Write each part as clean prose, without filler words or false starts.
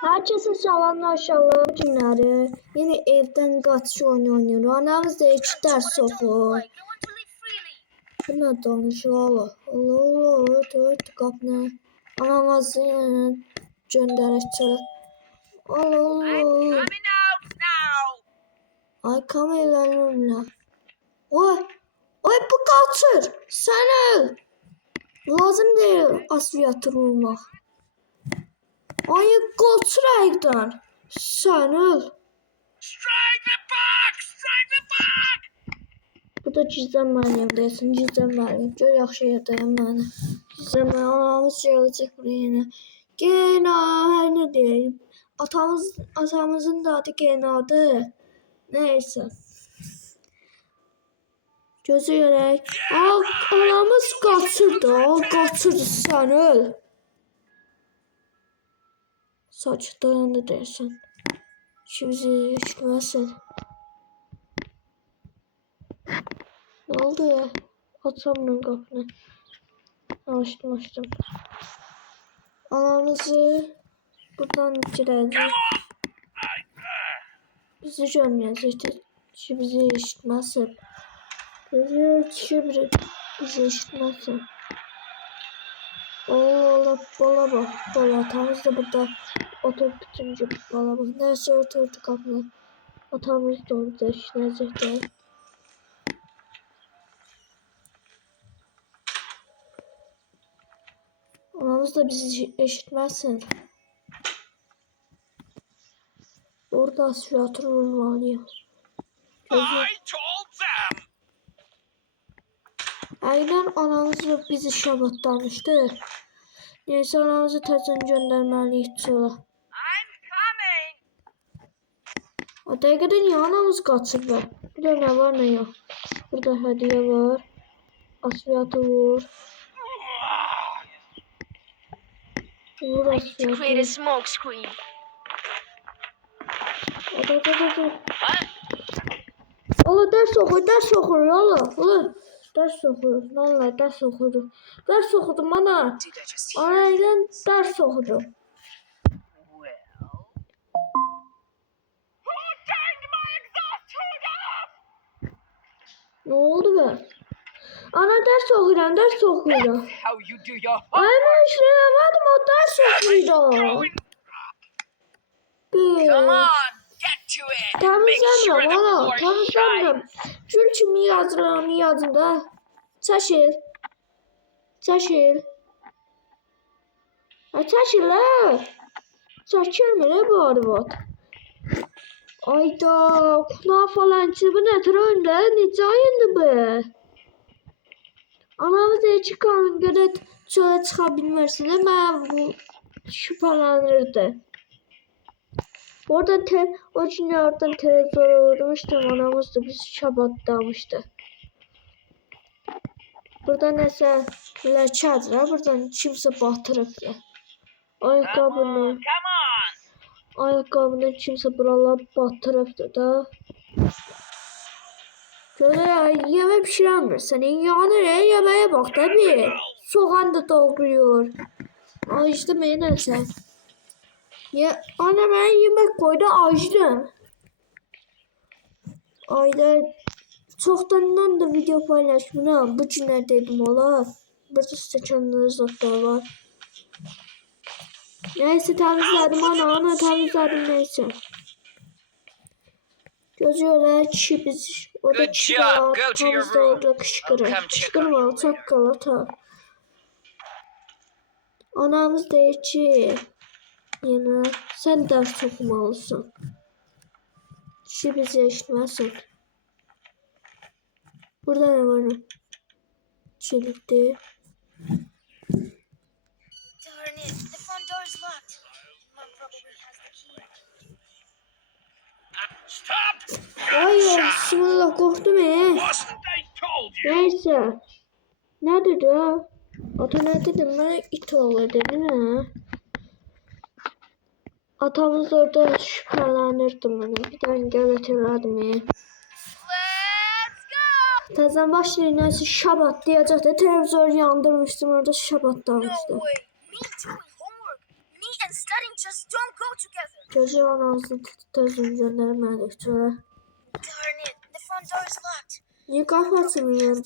Herkese selamlar aşağılar günleri. Yine evden kaçış oyunu oynuyoruz. Anamız da iki ders okur. Bu ne danışıyor Allah. Allah Allah. Dört kapını. Anamızı gönderek çalır. Allah Allah. Ay kameralarımla. Oy. Oy bu kaçır. Sen öl. Lazım değil asfiyatı vurmak. Ay kaçır aydan. Sen öl. Bu da cizden mənimdəsin, cizden mənim. Gör yaxşı yerdəyəm mənə. Cizden mənim, anamız gələcək buraya yenə. Gena, hər nə deyim. Atamızın da adı Genadır. Neyse. Gözü görək. Anamız qaçırdı, qaçırdı sən öl. Saç dayandı deyirsən. Şimdi işləməsin. Ne oldu ya? Açamıyorum kapını. Açtım. Anamızı buradan gireceğiz. Bizi görmeyecekti. Kişi bizi işitmesin. Bizi işitmesin. Allah bala bak. Bala atamız da burada oturup bitince bala bak. Neyse örtürdü kapını. Atamız da orada işleyecekti. Anamız da bizi eşitmezsin. Orada aspiratör vurmalıyım. Aynen anamız bizi şabatlamıştı. Neyse anamızı tezden göndermeliyiz çola. O dəqiqədə niyə anamız qaçırlar? Bir də nə var nə yox. Burada hediye var. Aspiratör vur. I need to create a smoke screen. Allah ders okur Allah. Ders okur. Vallahi ders okudu. Ders okudum ana. Anayla ders okudum. Ne oldu be? Ana ders okuyorum. Aynen işleyemedim o ders okuyorum. Temizlenmem ana. Temizlenmem. Çünkü yazdım da. Çaşır. Çaşır la. Çaşır mı ne bu araba? Ayda kulağı falan çıbın etir önde. Necə ayındı be? Anamız da çıkan göre çöle çıkabilmezsin. Ben bu şüphelenirdi. Oradan o gün oradan televizyona vurmuştum. Anamız da bizi şabatlamıştı. Burada neyse ləkədir. Buradan kimse batırıbdı. Ayakkabını kimse buralara batırıbdı da. Göre yemek pişiremiyor. Senin yanı ne? Yemeğe bak tabi. Soğan da doğruyor. Açtım neyse. Ya anne ben yemek koydu açtım. Aylar çoxdandan da video paylaşmıram. Bu günlərdəydim olar. Burada seçenleri zaten var. Neyse temizledim ana temizledim neyse. Gözüyle kişi biz orada çıkıyor. Temizde orada kışkırır. Kışkırma çakkala ta. Anamız deyir ki yine sen ders okumalısın. Kişi bizi eşitməsin. Burada ne var? Çelikti. Ay bismillah korktum Neyse. Ne dedi ha? Ata ne dedim ben it olur dedin ha. Atamız orada şüphelenirdim bana. Bir tane gələtirərdim Təzən başlayın neyse şabat diyecekti. Televizor yandırmıştım orada şabat dalmıştı. Just don't go together. Gözü anamızı tezini göndermedik. Şöyle. Darn it, the front door is locked. Niye kapı açmıyor?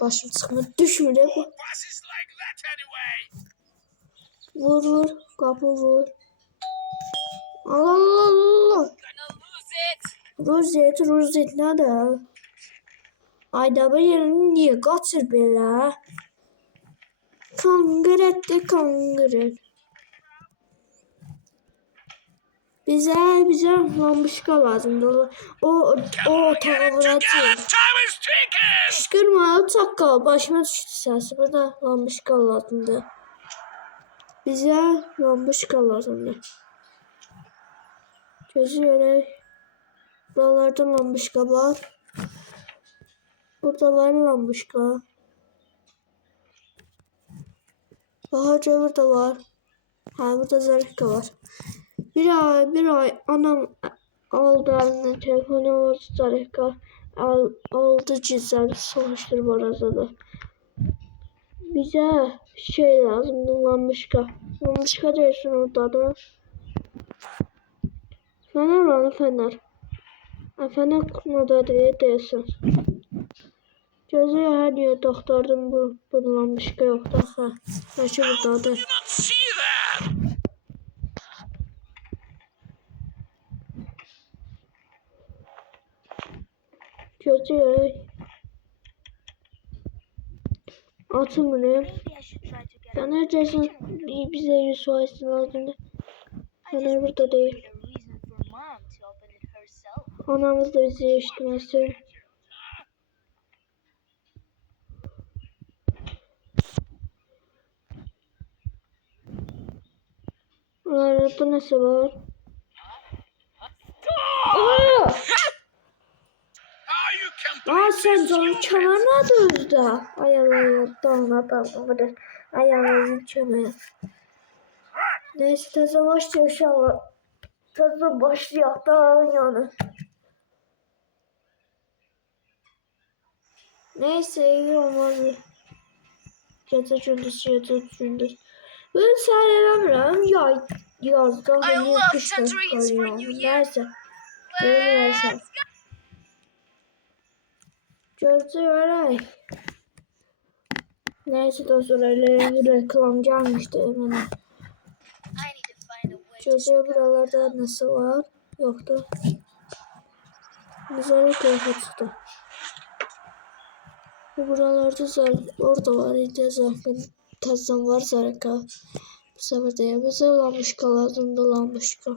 Başım sıkma düşmüyor bu. Bosses like that anyway. Vur vur. Kapı vur. Allah Allah Allah. Gonna lose it. Rozet nerede? Ayda bir yerini niye kaçır belə? Kangır. Bize lambışka lazımdı. O otağa vuracağım. Time is ticking. Kışkırma çakal. Başıma düştü sesi. Burada lambışka lazımdı. Bize lambışka lazımdı. Gözü yere. Buralarda lambışka var. Burada var lambışka. Baharca burada var. Ha burada zarfka var. Bir ay anam aldı eline telefonu var zarfka. Aldı cüzdanı sonuçtur arada. Bize şey lazımdı lambışka. Lambışka diyorsun orada da. Fener var fener. Fener kurmada diyorsun. Gözü her diyor doktordan bu lambışka yoktu. Ha. Belki burada da. Did you not see that? Gözü atımını. Maybe I should try to get Fener diyorsun bize yüz vaizsin lazımdı. Fener burada değil. a reason for mom to open it herself. Anamız da bizi yaşatmazdı. Orada nasıl var? Aa! How you can Aa sen canım çamarmadın da. Ay Allah burada. Ay Allah'ın çamaya. Neyse teze başlıyor inşallah. Teze başlıyor da yani. Neyse iyi olmaz. Gece gündüz. Ben söylemem ya yazdan I beni love kışta tangerines for koyuyorum. New Year. Neyse. Neyse. Gözü Neyse dostlar reklam gelmişti hemen. I need to find a way to Gözü buralarda nasıl var? Yoktu. Güzel kıyafetli. Buralarda orada var idi zaten. Tazdan var zaraka. Bu sefer de ya bize lambışka lazımdı lambışka.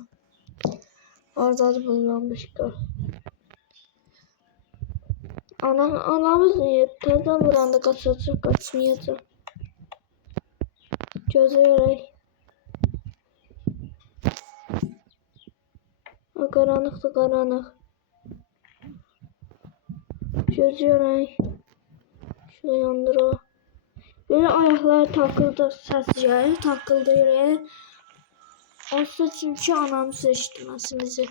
Orada da bu lambışka. Anamız niye tazdan vuranda kaçmayacak. Gözü yere. Karanlık. Gözü yere. Şunu yandır o. Böyle ayaklar takıldı yere. Aslında çünkü anam seçtirmesin bizi.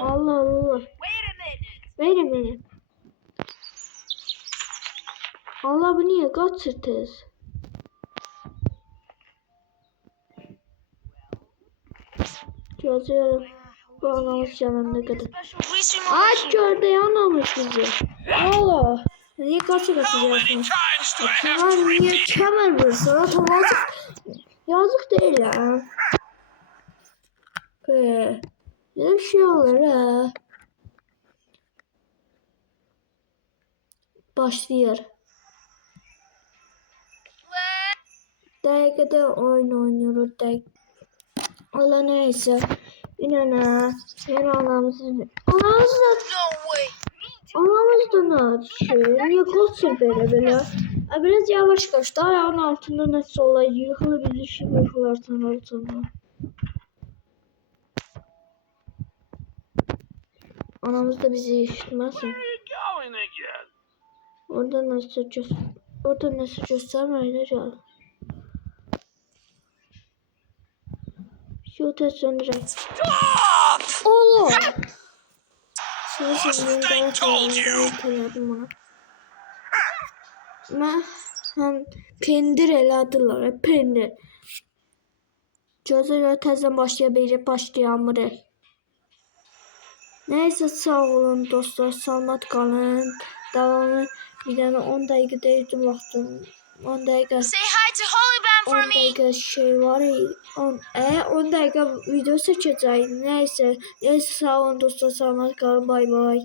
Allah. Wait a minute. Allah bu niye kaçırtız? Yazıyorum. Bu anamız yanında kadar. Aç gördü anamız bizi. Allah. Niye kaçırtıyorsun? times do I have Lan to niye repeat? kemer vursa? Yazık değil ya. Ne şey olur ha. Başlıyor. Dakikada oyun oynuyoruz. Allah neyse. İnana. Yani anamız da ne şey? Niye koşuyor böyle? Biraz yavaş kaçtı. Ayağın altında nasıl olay? Yıkılabilir şimdi yıkılarsan altında. Anamız da bizi işitmesin. Where are you going again? Orada nasıl göstermeyin ya. Şu test söndürek. Stop! Oğlum. Şimdi told you? söyledim ona. Ben Pendir elədiler. Pendir. Gözə görə təzədən başlayamırıq. Neyse sağ olun dostlar. Salamat qalın. Davamı bir dənə 10 dəqiqə deyildim vaxtım. 10 dəqiqə. Say hi to Holyban 10 for me. dəqiqə şey var. 10 dəqiqə video çəkəcəyim. Neyse sağ olun dostlar. Salamat qalın. Bay bay.